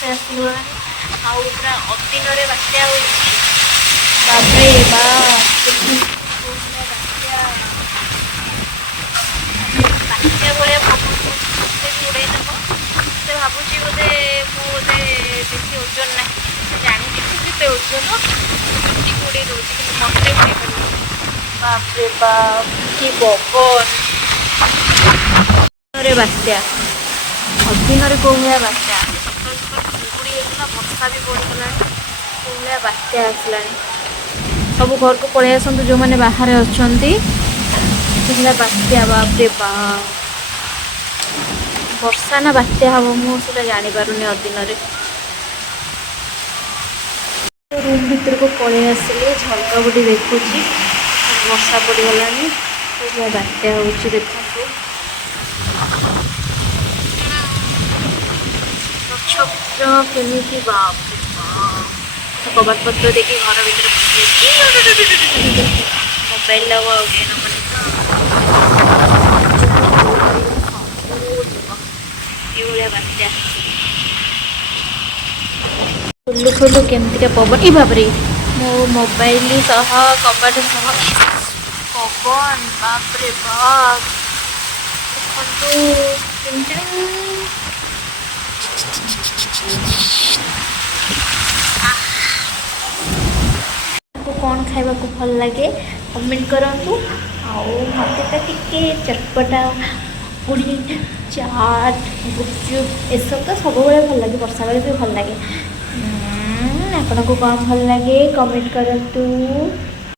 ବର୍ଷା ଆସିଗଲାଣି ଆଉ ପୁରା ଅଦିନରେ ବାତ୍ୟା ହେଉଛି। ବାପରେ ବାତ୍ୟା ଭଳିଆ ପବନ ମୋତେ ବି ଉଡ଼େଇ ଦେବ। ସେ ଭାବୁଛି ବୋଧେ ମୁଁ ବୋଧେ ବେଶୀ ଓଜନ ନାହିଁ, ସେ ଜାଣିଛି ମୁଁ କେତେ ଓଜନ, ଚୁଟିକୁ ଉଡ଼େଇ ଦେଉଛି କିନ୍ତୁ ମୋତେ ଉଡ଼େଇ ପାରିବ। ବାପରେ ବାପ କି ପବନ। ବାତ୍ୟା ଅଦିନରେ କୋଉ ଭଳିଆ ବାତ୍ୟା ସକାଳୁ ସକାଳୁ କୁହୁଡ଼ି ହେଇଥିଲା, ବର୍ଷା ବି ପଡ଼ିଗଲାଣି, କୋଉ ଭଳିଆ ବାତ୍ୟା ଆସିଲାଣି। ସବୁ ଘରକୁ ପଳେଇ ଆସନ୍ତୁ ଯେଉଁମାନେ ବାହାରେ ଅଛନ୍ତି। କୋଉ ବାତ୍ୟା ବାପରେ ବାପ। ବର୍ଷା ନା ବାତ୍ୟା ହବ ମୁଁ ସେଟା ଜାଣିପାରୁନି ଅଦିନରେ। ରୁମ୍ ଭିତରକୁ ପଳେଇ ଆସିଲି, ଝରକା ପଟେ ଦେଖୁଛି ବର୍ଷା ପଡ଼ିଗଲାଣି, କୋଉ ଭଳିଆ ବାତ୍ୟା ହେଉଛି ଦେଖନ୍ତୁ। ଗଛ କେମିତି ବାପରେ ବାପ। କବାଟ ପତ୍ର ଦେଇକି ଘର ଭିତରେ ପଶିଯାଇଛି। ମୋବାଇଲ ଆଉ ଉଡ଼େଇ ନବନି ତ। ଏଇଭଳିଆ ବାତ୍ୟା ଖୋଲୁ ଖୋଲୁ କେମିତିକା ପବନ। ଏଇ ଭାବରେ ମୋ ମୋବାଇଲ ସହ କବାଟ ସହ ପବନ ବାପରେ ବାପ ଦେଖନ୍ତୁ କେମିତି। କ'ଣ ଖାଇବାକୁ ଭଲ ଲାଗେ କମେଣ୍ଟ କରନ୍ତୁ। ଆଉ ମୋତେ ତ ଟିକେ ଚଟପଟା ପକୁଡ଼ି ଚାଟ୍ ଗୁପଚୁପ୍ ଏସବୁ ତ ସବୁବେଳେ ଭଲ ଲାଗେ, ବର୍ଷା ବେଳେ ବି ଭଲ ଲାଗେ। ଆପଣଙ୍କୁ କ'ଣ ଭଲ ଲାଗେ କମେଣ୍ଟ କରନ୍ତୁ।